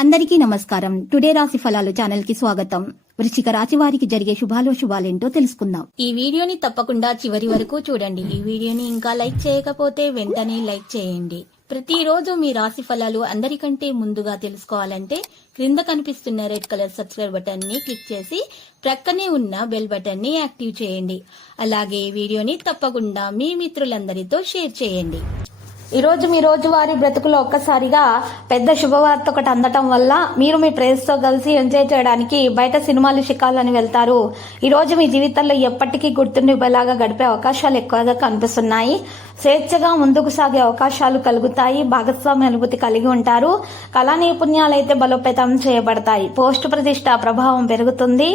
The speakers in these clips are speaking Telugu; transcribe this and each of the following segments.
అందరికీ నమస్కారం. టుడే రాశి ఫలాలు ఛానల్ కి స్వాగతం. వృశ్చిక రాశి వారికి జరిగే శుభాలేంటో తెలుసుకుందాం. ఈ వీడియోని తప్పకుండా చివరి వరకు చూడండి. ఈ వీడియోని ఇంకా లైక్ చేయకపోతే వెంటనే లైక్ చేయండి. ప్రతిరోజు మీ రాశి ఫలాలు అందరికంటే ముందుగా తెలుసుకోవాలంటే క్రింద కనిపిస్తున్న రెడ్ కలర్ సబ్స్క్రైబ్ బటన్ ని క్లిక్ చేసి ప్రక్కనే ఉన్న బెల్ బటన్ ని యాక్టివ్ చేయండి. అలాగే ఈ వీడియోని తప్పకుండా మీ మిత్రులందరితో షేర్ చేయండి. ఈ రోజు మీ రోజువారీ బ్రతుకులో ఒక్కసారిగా పెద్ద శుభవార్త ఒకటి అందటం వల్ల మీరు మీ ఫ్రెండ్స్ తో కలిసి ఎంజాయ్ చేయడానికి బయట సినిమాలు షికాలని వెళ్తారు. ఈ రోజు మీ జీవితంలో ఎప్పటికీ గుర్తుండిపోయేలాగా గడిపే అవకాశాలు ఎక్కువగా కనిపిస్తున్నాయి. స్వేచ్ఛగా ముందుకు సాగే అవకాశాలు కలుగుతాయి. భాగస్వామ్య అనుభూతి కలిగి ఉంటారు. కళా నైపుణ్యాలైతే బలోపేతం చేయబడతాయి. పోస్ట్ ప్రతిష్ట ప్రభావం పెరుగుతుంది.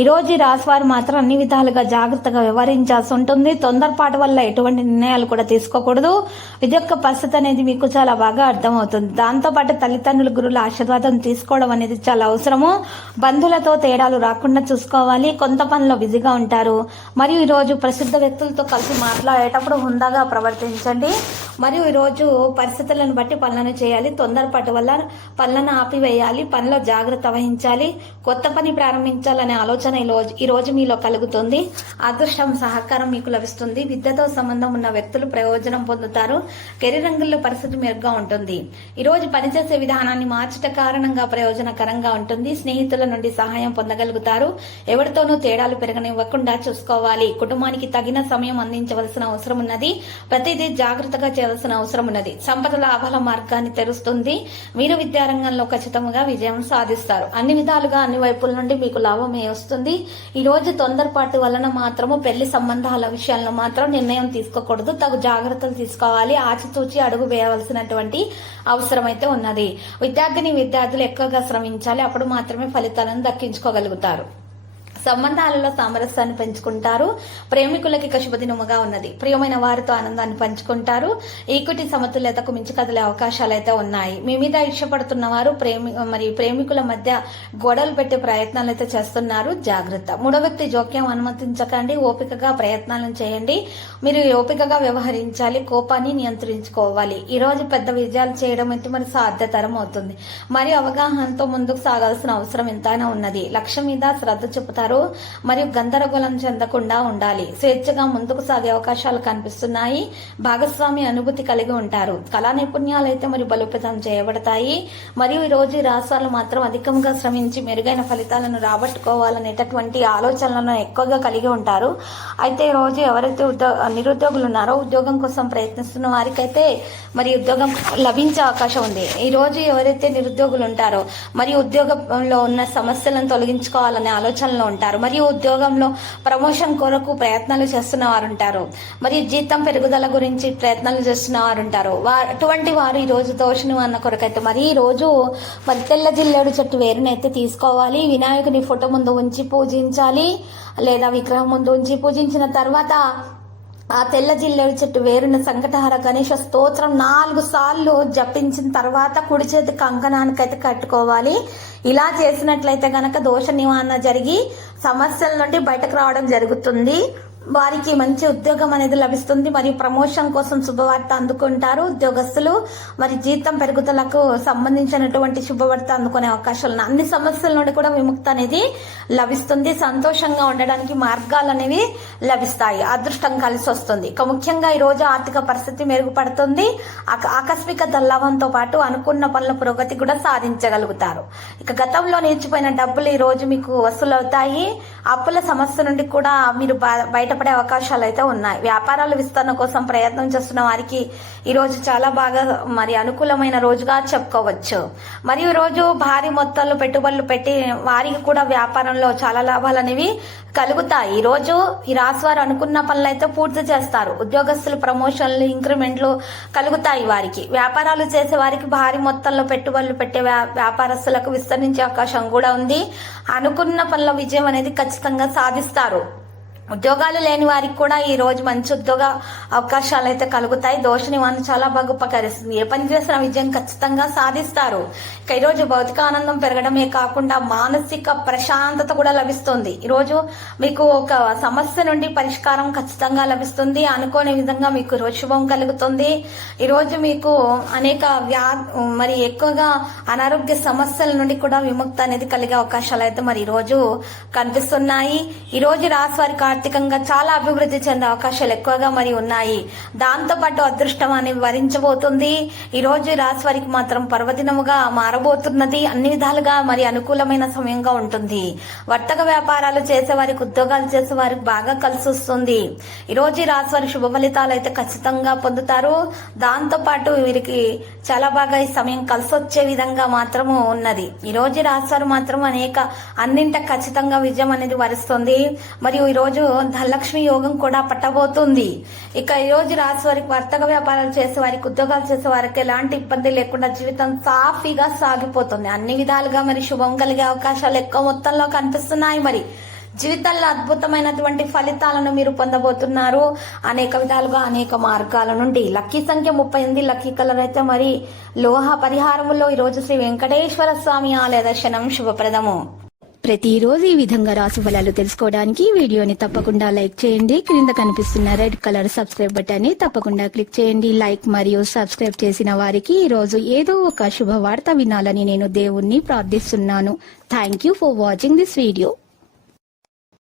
ఈ రోజు రాశివారు మాత్రం అన్ని విధాలుగా జాగ్రత్తగా వ్యవహరించాల్సి ఉంటుంది. తొందరపాటు వల్ల ఎటువంటి నిర్ణయాలు కూడా తీసుకోకూడదు. ఇది యొక్క పరిస్థితి అనేది మీకు చాలా బాగా అర్థమవుతుంది. దాంతో పాటు తల్లిదండ్రుల గురువుల ఆశీర్వాదం తీసుకోవడం అనేది చాలా అవసరము. బంధువులతో తేడాలు రాకుండా చూసుకోవాలి. కొంత పనిలో బిజీగా ఉంటారు. మరియు ఈ రోజు ప్రసిద్ధ వ్యక్తులతో కలిసి మాట్లాడేటప్పుడు హుందాగా ప్రవర్తించండి. మరియు ఈరోజు పరిస్థితులను బట్టి పనులను చేయాలి. తొందరపాటు వల్ల పనులను ఆపివేయాలి. పనిలో జాగ్రత్త వహించాలి. కొత్త పని ప్రారంభించాలనే ఆలోచన ఈ రోజు మీలో కలుగుతుంది. అదృష్టం సహకారం మీకు లభిస్తుంది. విద్యతో సంబంధం ఉన్న వ్యక్తులు ప్రయోజనం పొందుతారు. కెరీర్ రంగంలో పరిస్థితి మెరుగ్గా ఉంటుంది. ఈ రోజు పనిచేసే విధానాన్ని మార్చట కారణంగా ప్రయోజనకరంగా ఉంటుంది. స్నేహితుల నుండి సహాయం పొందగలుగుతారు. ఎవరితోనూ తేడాలు పెరగనివ్వకుండా చూసుకోవాలి. కుటుంబానికి తగిన సమయం అందించవలసిన అవసరం ఉన్నది. ప్రతిదీ జాగ్రత్తగా చేయవలసిన అవసరం ఉన్నది. సంపద లాభాల మార్గాన్ని తెరుస్తుంది. మీరు విద్యారంగంలో ఖచ్చితంగా విజయం సాధిస్తారు. అన్ని విధాలుగా అన్ని వైపుల నుండి మీకు లాభమే వస్తుంది. ఈ రోజు తొందరపాటు వలన మాత్రము పెళ్లి సంబంధాల విషయాల్లో మాత్రం నిర్ణయం తీసుకోకూడదు. తగు జాగ్రత్తలు తీసుకోవాలి. ఆచితూచి అడుగు వేయవలసినటువంటి అవసరం అయితే ఉన్నది. విద్యార్థులు ఎక్కువగా శ్రమించాలి. అప్పుడు మాత్రమే ఫలితాలను దక్కించుకోగలుగుతారు. సంబంధాలలో సామరస్యాన్ని పెంచుకుంటారు. ప్రేమికులకి శుభదినముగా ఉన్నది. ప్రియమైన వారితో ఆనందాన్ని పంచుకుంటారు. ఈక్విటీ సమతుల్యతకు మించి కదిలే అవకాశాలు అయితే ఉన్నాయి. మీ మీద ఇష్టపడుతున్న వారు ప్రేమికుల మధ్య గొడవలు పెట్టే ప్రయత్నాలు అయితే చేస్తున్నారు. జాగ్రత్త. మూడో వ్యక్తి జోక్యం అనుమతించకండి. ఓపికగా ప్రయత్నాలను చేయండి. మీరు ఓపికగా వ్యవహరించాలి. కోపాన్ని నియంత్రించుకోవాలి. ఈ రోజు పెద్ద విజయాలు చేయడం అయితే మరి సాధ్యతరం అవుతుంది. మరియు అవగాహనతో ముందుకు సాగాల్సిన అవసరం ఎంతైనా ఉన్నది. లక్ష్యం మీద శ్రద్ధ చూపుతారు. మరియు గందరగోళం చెందకుండా ఉండాలి. స్వేచ్ఛగా ముందుకు సాగే అవకాశాలు కనిపిస్తున్నాయి. భాగస్వామి అనుభూతి కలిగి ఉంటారు. కళా నైపుణ్యాలు అయితే మరి బలోపేతం చేయబడతాయి. మరియు ఈ రోజు రాష్ట్రాలు మాత్రం అధికంగా శ్రమించి మెరుగైన ఫలితాలను రాబట్టుకోవాలనేటటువంటి ఆలోచనలను ఎక్కువగా కలిగి ఉంటారు. అయితే ఈ రోజు ఎవరైతే నిరుద్యోగులు ఉన్నారో ఉద్యోగం కోసం ప్రయత్నిస్తున్న వారికైతే మరి ఉద్యోగం లభించే అవకాశం ఉంది. ఈ రోజు ఎవరైతే నిరుద్యోగులు ఉంటారో మరియు ఉద్యోగంలో ఉన్న సమస్యలను తొలగించుకోవాలనే ఆలోచనలో ఉంటారు. మరియు ఉద్యోగంలో ప్రమోషన్ కొరకు ప్రయత్నాలు చేస్తున్న వారు ఉంటారు. మరియు జీతం పెరుగుదల గురించి ప్రయత్నాలు చేస్తున్న వారు ఉంటారు. అటువంటి వారు ఈ రోజు దోషిని అన్న కొరకైతే మరి ఈ రోజు మరి తెల్ల జిల్లేడు చెట్టు వేరునైతే తీసుకోవాలి. వినాయకుని ఫోటో ముందు ఉంచి పూజించాలి. లేదా విగ్రహం ముందు ఉంచి పూజించిన తర్వాత ఆ తెల్ల జిల్లేడు చెట్టు వేరున సంకటహర గణేష స్తోత్రం 4 సార్లు జపించిన తర్వాత కుడి చేతి కంకణానికైతే కట్టుకోవాలి. ఇలా చేసినట్లయితే గనక దోష నివారణ జరిగి సమస్యల నుండి బయటకు రావడం జరుగుతుంది. వారికి మంచి ఉద్యోగం అనేది లభిస్తుంది. మరియు ప్రమోషన్ కోసం శుభవార్త అందుకుంటారు. ఉద్యోగస్తులు మరి జీతం పెరుగుదలకు సంబంధించినటువంటి శుభవార్త అందుకునే అవకాశాలు అన్ని సమస్యల నుండి కూడా విముక్తి అనేది లభిస్తుంది. సంతోషంగా ఉండడానికి మార్గాలు అనేవి లభిస్తాయి. అదృష్టం కలిసి వస్తుంది. ఇక ముఖ్యంగా ఈ రోజు ఆర్థిక పరిస్థితి మెరుగుపడుతుంది. ఆకస్మిక దల్లాభంతో పాటు అనుకున్న పనుల పురోగతి కూడా సాధించగలుగుతారు. ఇక గతంలో నిలిచిపోయిన డబ్బులు ఈ రోజు మీకు వసూలవుతాయి. అప్పుల సమస్య నుండి కూడా మీరు బయటపడే అవకాశాలు అయితే ఉన్నాయి. వ్యాపారాల విస్తరణ కోసం ప్రయత్నం చేస్తున్న వారికి ఈ రోజు చాలా బాగా మరి అనుకూలమైన రోజుగా చెప్పుకోవచ్చు. మరియు ఈ రోజు భారీ మొత్తంలో పెట్టుబడులు పెట్టి వారికి కూడా వ్యాపారంలో చాలా లాభాలు అనేవి కలుగుతాయి. ఈ రోజు ఈ రాశి వారు అనుకున్న పనులు అయితే పూర్తి చేస్తారు. ఉద్యోగస్తులు ప్రమోషన్లు ఇంక్రిమెంట్లు కలుగుతాయి. వారికి వ్యాపారాలు చేసే వారికి భారీ మొత్తంలో పెట్టుబడులు పెట్టే వ్యాపారస్తులకు విస్తరించే అవకాశం కూడా ఉంది. అనుకున్న పనుల విజయం అనేది ఖచ్చితంగా సాధిస్తారు. ఉద్యోగాలు లేని వారికి కూడా ఈ రోజు మంచి ఉద్యోగ అవకాశాలు అయితే కలుగుతాయి. దోష నివారణ చాలా బాగా ఉపకరిస్తుంది. ఏ పని చేసిన విజయం ఖచ్చితంగా సాధిస్తారు. ఇక ఈ రోజు భౌతిక ఆనందం పెరగడమే కాకుండా మానసిక ప్రశాంతత కూడా లభిస్తుంది. ఈ రోజు మీకు ఒక సమస్య నుండి పరిష్కారం ఖచ్చితంగా లభిస్తుంది. అనుకోని విధంగా మీకు రోజు శుభం కలుగుతుంది. ఈ రోజు మీకు అనేక మరి ఎక్కువగా అనారోగ్య సమస్యల నుండి కూడా విముక్తి అనేది కలిగే అవకాశాలు అయితే మరి ఈ రోజు కనిపిస్తున్నాయి. ఈ రోజు రాశి వారికి ఆర్థికంగా చాలా అభివృద్ధి చెందే అవకాశాలు ఎక్కువగా మరి ఉన్నాయి. దాంతో పాటు అదృష్టం అనేది వరించబోతుంది. ఈ రోజు రాశి వారికి మాత్రం పర్వదినముగా మారబోతున్నది. అన్ని విధాలుగా మరి అనుకూలమైన సమయంగా ఉంటుంది. వర్తక వ్యాపారాలు చేసే వారికి, ఉద్యోగాలు చేసే వారికి బాగా కలిసి వస్తుంది. ఈ రోజు రాశి వారి శుభ ఫలితాలు అయితే ఖచ్చితంగా పొందుతారు. దాంతో పాటు వీరికి చాలా బాగా ఈ సమయం కలిసి వచ్చే విధంగా మాత్రము ఉన్నది. ఈ రోజు రాశి వారు మాత్రం అన్నింట ఖచ్చితంగా విజయం అనేది వరిస్తుంది. మరియు ఈ రోజు ధనలక్ష్మి యోగం కూడా పట్టబోతుంది. ఇక ఈ రోజు రాశి వారికి వర్తక వ్యాపారాలు చేసే వారికి, ఉద్యోగాలు చేసే వారికి ఎలాంటి ఇబ్బంది లేకుండా జీవితం సాఫీగా సాగిపోతుంది. అన్ని విధాలుగా మరి శుభం కలిగే అవకాశాలు ఎక్కువ మొత్తంలో కనిపిస్తున్నాయి. మరి జీవితంలో అద్భుతమైనటువంటి ఫలితాలను మీరు పొందబోతున్నారు. అనేక విధాలుగా అనేక మార్గాల నుండి. లక్కీ సంఖ్య 38, లక్కీ కలర్ అయితే మరి లోహ పరిహారములో ఈ రోజు శ్రీ వెంకటేశ్వర స్వామి ఆలయ దర్శనం శుభప్రదము. ప్రతిరోజు ఈ విధంగా రాశి ఫలాలు తెలుసుకోవడానికి వీడియోని తప్పకుండా లైక్ చేయండి. క్రింద కనిపిస్తున్న రెడ్ కలర్ సబ్స్క్రైబ్ బటన్ ని తప్పకుండా క్లిక్ చేయండి. లైక్ మరియు సబ్స్క్రైబ్ చేసిన వారికి ఈ రోజు ఏదో ఒక శుభవార్త వినాలని నేను దేవుణ్ణి ప్రార్థిస్తున్నాను. Thank you for watching this video.